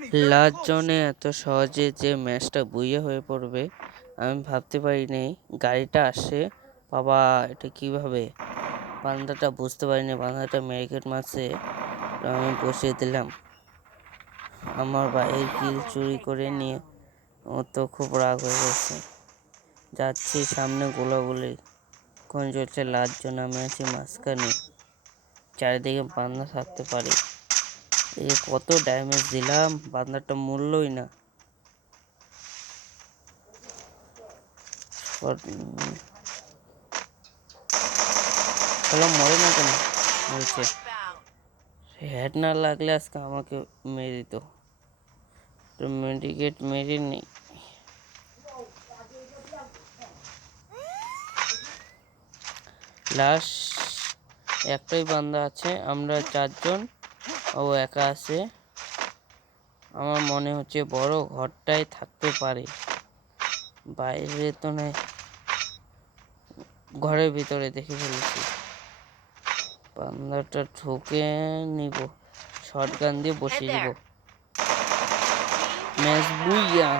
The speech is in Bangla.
লাস্ট জনে এত সহজে যে ম্যাচটা বুইয়ে হয়ে পড়বে আমি ভাবতে পারিনি। গাড়িটা আসে, বাবা এটা কিভাবে! বান্দাটা বুঝতে পারিনি, বান্দাটা মেরিকেট মারছে, আমি বসিয়ে দিলাম। আমার ভাইয়ের কিল চুরি করে নিয়ে ও তো খুব রাগ হয়ে গেছে। যাচ্ছি সামনে গোলাগুলি, কোন চলছে লাস্ট জন, আমি আছি মাঝখানে, চারিদিকে বান্দা থাকতে পারি। এই কত ড্যামেজ দিলাম, বান্দাটা মূল্যই না। মরে না কেন? মরেছে। হেড না লাগলে আজকে আমাকে মেরে দিত। মেডিকেট মেরে নেই। লাস্ট একটাই বান্দা আছে, আমরা চারজন, ও একা আছে। আমার মনে হচ্ছে বড় ঘরটায় থাকতে পারে, বাইরে তো নেই, ঘরের ভিতরে দেখে ফেলেছি। বান্দাটা ঠুকে নিব, শটগান দিয়ে বসিয়ে দিব। ম্যাচ বুইয়া।